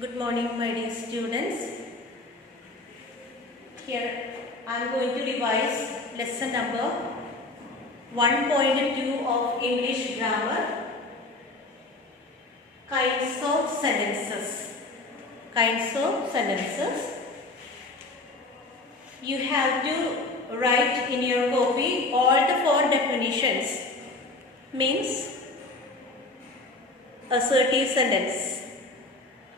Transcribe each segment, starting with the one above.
Good morning, my dear students. Here I am going to revise lesson number 1.2 of English grammar. Kinds of sentences. Kinds of sentences. You have to write in your copy all the 4 definitions. Means assertive sentence.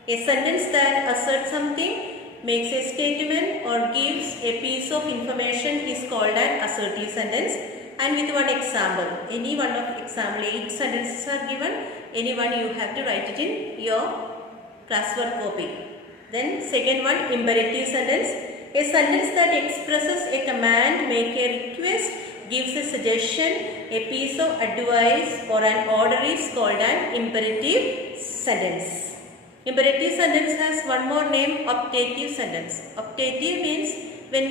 A sentence that asserts something, makes a statement or gives a piece of information is called an assertive sentence. And with one example, any one of example, 8 sentences are given, any one you have to write it in your classwork copy. Then second one, imperative sentence. A sentence that expresses a command, make a request, gives a suggestion, a piece of advice or an order is called an imperative sentence. Imperative sentence has one more name, optative sentence. Optative means when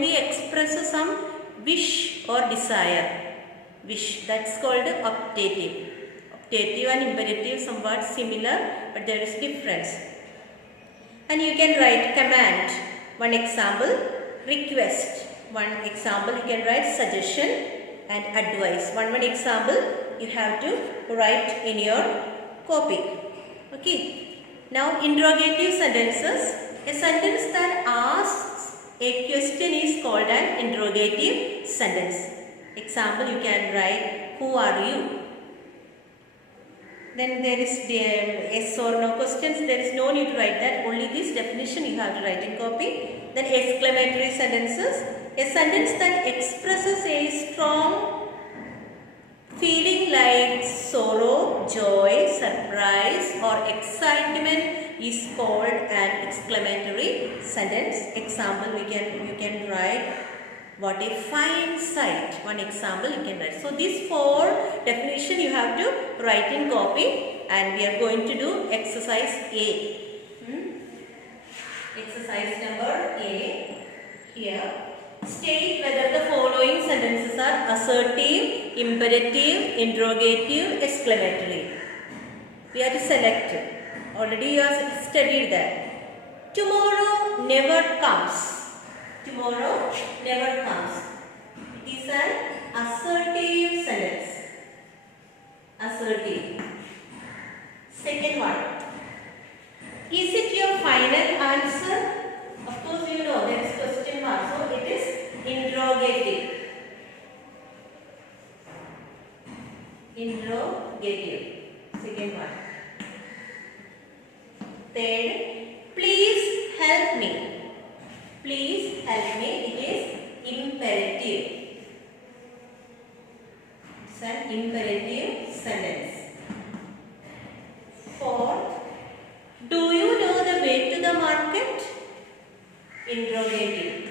we express some wish or desire. Wish, that's called optative. Optative and imperative somewhat similar, but there is difference. And you can write command. One example, request. One example, you can write suggestion and advice. One example, you have to write in your copy. Okay. Now, interrogative sentences. A sentence that asks a question is called an interrogative sentence. Example, you can write, who are you? Then there is the yes or no questions. There is no need to write that. Only this definition you have to write in copy. Then exclamatory sentences. A sentence that expresses a strong feeling like sorrow, joy, surprise or excitement is called an exclamatory sentence. Example, you can write, what a fine sight. One example you can write. So these 4 definition you have to write in copy, and we are going to do exercise A. Exercise number A. Here, state whether the following sentences are assertive, imperative, interrogative, exclamatory. We have to select. Already you have studied that. Tomorrow never comes. Tomorrow never comes. It is an assertive sentence. Assertive. Second one. Is it your final answer? Of course you know there is question mark. So it is interrogative. Interrogative. Second one. Third. Please help me. Please help me. It is imperative. It's an imperative sentence. Fourth. Do you know the way to the market? Interrogative.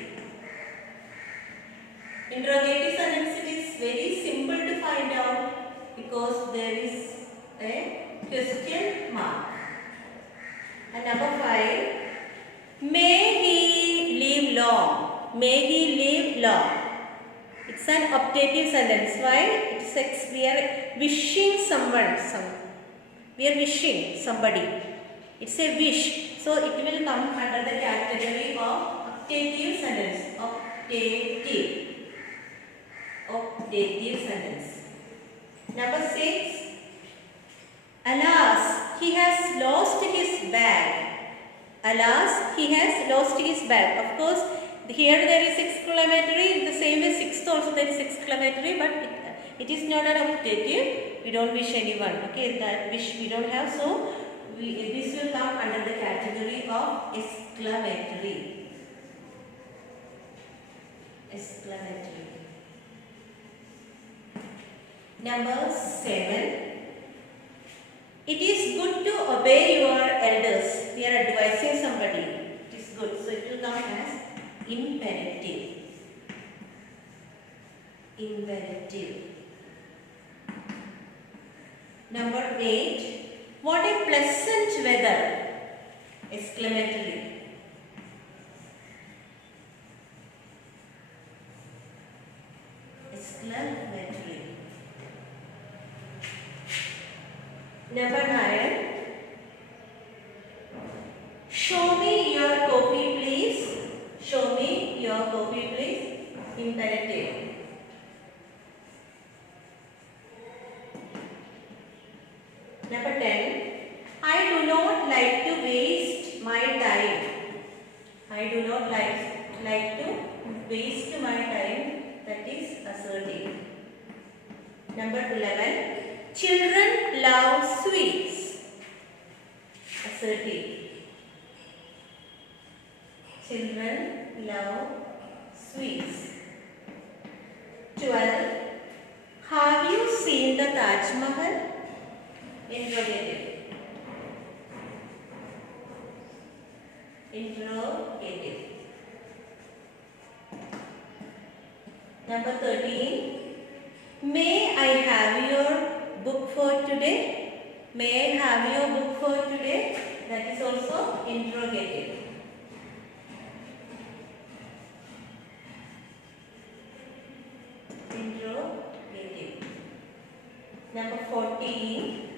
Interrogative sentence, it is very simple to find out because there is a question mark. And number 5, may he live long. May he live long. It's an optative sentence. Why? It's we are wishing someone. We are wishing somebody. It's a wish. So it will come under the category of optative sentence. Optative. Optative sentence. Number 6. Alas, he has lost his bag. Alas, he has lost his bag. Of course, here there is exclamatory. The same as 6th also there is exclamatory, but it is not an optative. We don't wish anyone. Okay, that wish we don't have. So this will come under the category of exclamatory. Exclamatory. Number 7. It is good to obey your elders. We are advising somebody. It is good. So it will come as imperative. Imperative. Number 8. What a pleasant weather. Exclamatory. Exclamatory. Number 9. not like to waste my time. I do not like to waste my time. That is assertive. Number 11. Children love sweets. Assertive. Children love sweets. 12. Have you seen the Taj Mahal? Interrogative. Interrogative. Number 13. May I have your book for today? May I have your book for today? That is also interrogative. Interrogative. Number 14.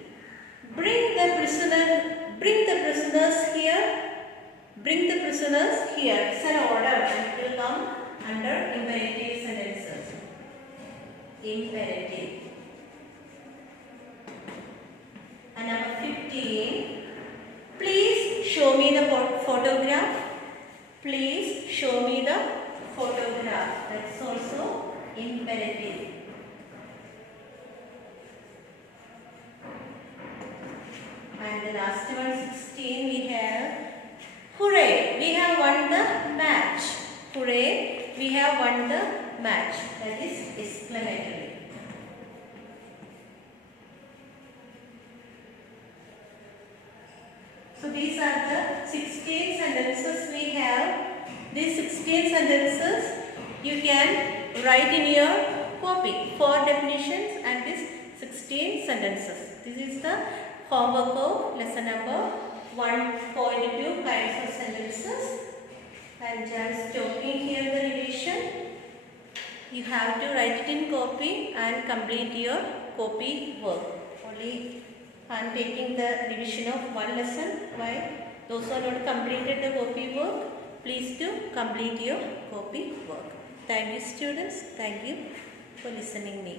Bring the prisoners here. Bring the prisoners here. It's an order and it will come under imperative sentences. Imperative. And number 15. Please show me the photograph. Please show me the photograph. That's also imperative. And the last one, 16, we have hooray, we have won the match. Hooray, we have won the match. That is exclamatory. So these are the 16 sentences we have. These 16 sentences you can write in your copy. 4 definitions and these 16 sentences. This is the homework of lesson number 1.2, kinds of sentences. And just stopping here the revision. You have to write it in copy and complete your copy work. Only I am taking the revision of one lesson. Why? Those who are not completed the copy work, please do complete your copy work. Thank you, students. Thank you for listening me.